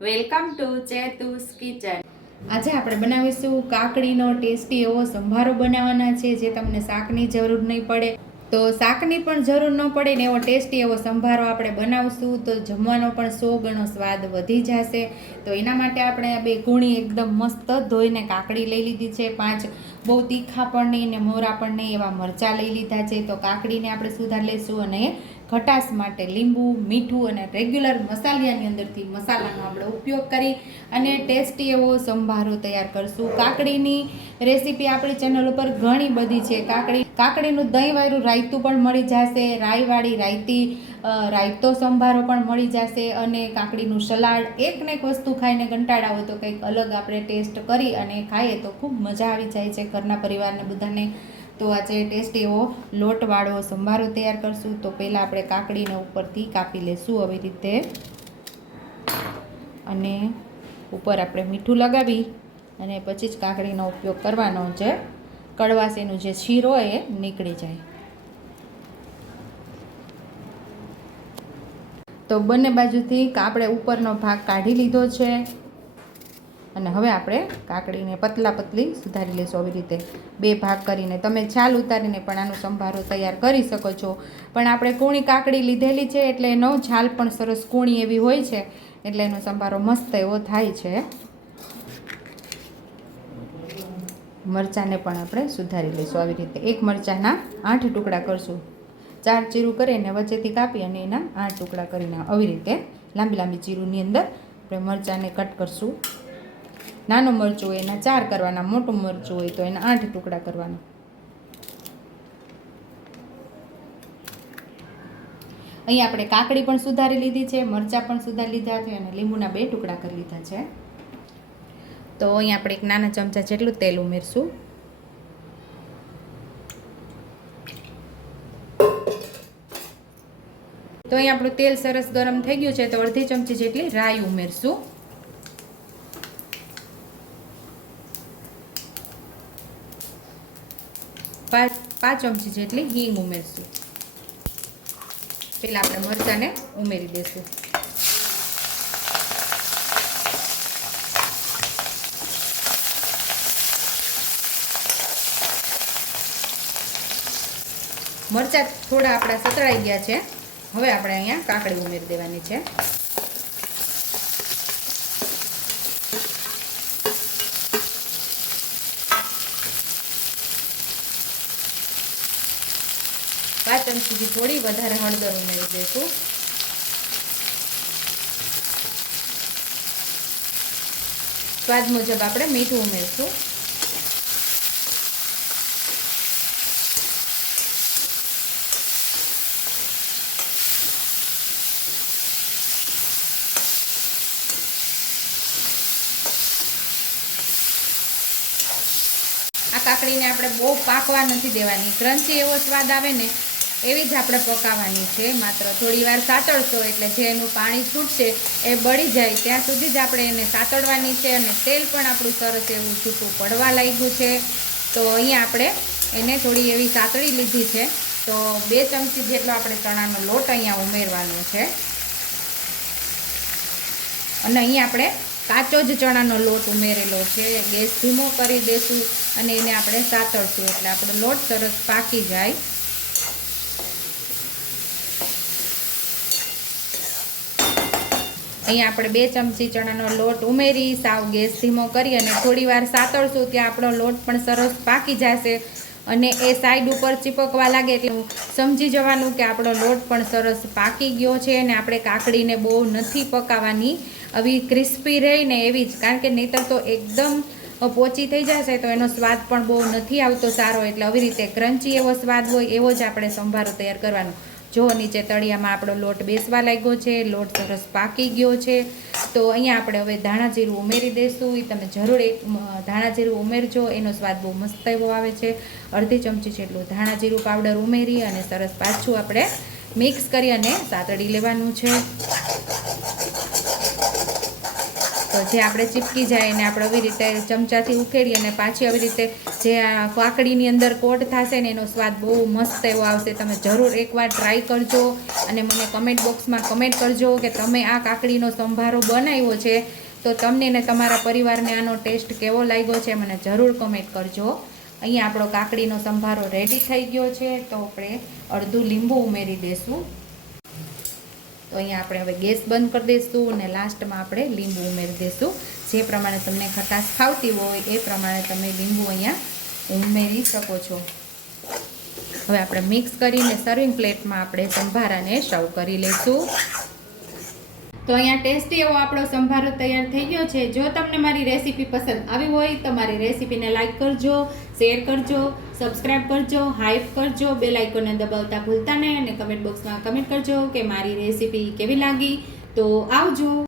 Welcome to ચેતુસ kitchen. આજે આપણે બનાવીશું કાકડીનો ટેસ્ટી એવો સંભારો બનાવવાના છે, જે તમને શાકની જરૂર નહીં પડે, તો શાકની પણ જરૂર ન પડે ને એવો ટેસ્ટી એવો સંભારો આપણે બનાવશું તો જમવાનો પણ 100 ગણો સ્વાદ વધી જશે। તો એના માટે આપણે બે કૂણી એકદમ મસ્ત ધોઈને કાકડી લઈ લીધી છે, 5 બહુ તીખા પણ નહીં ને મોરા પણ નહીં એવા મરચાં લઈ લીધા છે। તો કાકડીને આપણે સુધારી લઈશું અને ખટાશ માટે લીંબુ, મીઠું અને રેગ્યુલર મસાલાની અંદરથી મસાલાનો આપણે ઉપયોગ કરી અને ટેસ્ટી એવો સંભારો તૈયાર કરશું। કાકડીની રેસીપી આપણી ચેનલ ઉપર ઘણી બધી છે। કાકડીનું દહીંવાળું રાયતું પણ મળી જશે, રાઈવાળી રાયતો સંભારો પણ મળી જશે અને કાકડીનું સલાડ। એક ને એક વસ્તુ ખાઈને કંટાળા હોય તો કંઈક અલગ આપણે ટેસ્ટ કરી અને ખાઈએ તો ખૂબ મજા આવી જાય છે ઘરના પરિવારને બધાને। તો આજે ટેસ્ટી એવો લોટવાળો સંભારો તૈયાર કરશું। તો પહેલાં આપણે કાકડીને ઉપરથી કાપી લેશું આવી રીતે અને ઉપર આપણે મીઠું લગાવી અને પછી જ કાકડીનો ઉપયોગ કરવાનો છે, કડવાશીનું જે શીરો એ નીકળી જાય। તો બંને બાજુથી આપણે ઉપરનો ભાગ કાઢી લીધો છે અને હવે આપણે કાકડીને પતલી સુધારી લઈશું આવી રીતે 2 ભાગ કરીને। તમે છાલ ઉતારીને પણ આનો સંભારો તૈયાર કરી શકો છો, પણ આપણે કૂણી કાકડી લીધેલી છે એટલે એનો છાલ પણ સરસ કૂણી એવી હોય છે એટલે એનો સંભારો મસ્ત એવો થાય છે। મરચાંને પણ આપણે સુધારી લઈશું આવી રીતે। એક મરચાંના 8 ટુકડા કરશું, 4 ચીરું કરીને વચ્ચેથી કાપી અને એના 8 ટુકડા કરીને આવી રીતે લાંબી ચીરુની અંદર આપણે મરચાંને કટ કરશું। નાનું મરચું હોય એના 4 કરવાના, મોટું મરચું હોય તો એના 8 ટુકડા કરવાના। અહીં આપણે કાકડી પણ સુધારી લીધી છે, મરચાં પણ સુધારી લીધા છે અને લીંબુના 2 ટુકડા કરી લીધા છે। તો અહીં આપણે એક નાના ચમચા જેટલું તેલ ઉમેરશું। તો અહીં આપણું તેલ સરસ ગરમ થઈ ગયું છે, તો અડધી ચમચી જેટલી રાઈ ઉમેરશું। 5 ચમચી જેટલી હિંગ ઉમેરશું। પહેલાં આપણે મરચાંને ઉમેરી દઈશું। મરચાં થોડા આપણા સતળાઈ ગયા છે, હવે આપણે અહીંયા કાકડી ઉમેરી દેવાની છે। પાંચ ચમચીથી થોડી વધારે હળદર ઉમેરી દઈશું। સ્વાદ મુજબ આપણે મીઠું ઉમેરશું। આ કાકડીને આપણે બહુ પાકવા નથી દેવાની, ક્રન્ચી એવો સ્વાદ આવે ને એવી જ આપણે પકાવવાની છે। માત્ર થોડી વાર સાતળશો એટલે જે એનું પાણી છૂટશે એ બળી જાય ત્યાં સુધી જ આપણે એને સાતળવાની છે અને તેલ પણ આપણું સરસ એવું છૂટું પડવા લાગ્યું છે। તો અહીંયા આપણે એને થોડી એવી સાતળી લીધી છે, તો 2 ચમચી જેટલો આપણે ચણાનો લોટ અહીંયા ઉમેરવાનો છે અને અહીંયા આપણે કાચો જ ચણાનો લોટ ઉમેરેલો છે। ગેસ ધીમો કરી દઈશું અને એને આપણે સાતળશું એટલે આપણો લોટ સરસ પાકી જાય। અહીંયા આપણે 2 ચમચી ચણાનો લોટ ઉમેરી સાવ ગેસ ધીમો કરી અને થોડી વાર સાતળશું, ત્યાં આપણો લોટ પણ સરસ પાકી જશે અને એ સાઈડ ઉપર ચીપકવા લાગે એટલે સમજી જવાનું કે આપણો લોટ પણ સરસ પાકી ગયો છે। અને આપણે કાકડીને બહુ નથી પકાવવાની, આવી ક્રિસ્પી રહીને એવી જ, કારણ કે નહીંતર તો એકદમ પોચી થઈ જશે તો એનો સ્વાદ પણ બહુ નથી આવતો સારો। એટલે આવી રીતે ક્રન્ચી એવો સ્વાદ હોય એવો જ આપણે સંભારો તૈયાર કરવાનો। જો નીચે તળિયામાં આપણો લોટ બેસવા લાગ્યો છે, લોટ સરસ પાકી ગયો છે, તો અહીંયા આપણે હવે ધાણા જીરું ઉમેરી દઈશું। એ તમે જરૂર એક ધાણા જીરું ઉમેરજો, એનો સ્વાદ બહુ મસ્ત એવો આવે છે। અડધી ચમચી જેટલું ધાણા જીરું પાવડર ઉમેરી અને સરસ પાછું આપણે મિક્સ કરી અને સાતળી લેવાનું છે। તો જે આપણે ચીપકી જાય એને આપણે આવી રીતે ચમચાથી ઉકેળી અને પાછી આવી રીતે જે આ કાકડીની અંદર કોટ થશે ને એનો સ્વાદ બહુ મસ્ત એવો આવશે. તમે જરૂર એકવાર ટ્રાય કરજો અને મને કમેન્ટ બોક્સમાં કમેન્ટ કરજો કે તમે આ કાકડીનો સંભારો બનાવ્યો છે તો તમને ને તમારા પરિવારને આનો ટેસ્ટ કેવો લાગ્યો છે મને જરૂર કમેન્ટ કરજો. અહીંયા આપણો કાકડીનો સંભારો રેડી થઈ ગયો છે તો આપણે અડધું લીંબુ ઉમેરી દઈશું. તો અહીંયા આપણે હવે ગેસ બંધ કરી દઈશું અને લાસ્ટમાં આપણે લીંબુ ઉમેરી દઈશું. જે પ્રમાણે તમને ખટાશ ખાવતી હોય એ પ્રમાણે તમે લીંબુ અહીંયા ઉમેરી શકો છો. હવે આપણે મિક્સ કરીને સર્વિંગ પ્લેટમાં આપણે સંભારાને સર્વ કરી લઈશું. તો અહીંયા ટેસ્ટી એવો આપણો સંભારો તૈયાર થઈ ગયો છે. જો તમને મારી રેસીપી પસંદ આવી હોય તો મારી રેસીપીને લાઈક કરજો, શેર કરજો, સબસ્ક્રાઈબ કરજો, હાઈપ કરજો, બેલ આઇકોનને દબાવતા ભૂલતા નહીં અને કમેન્ટ બોક્સમાં કમેન્ટ કરજો કે મારી રેસીપી કેવી લાગી. તો આવજો.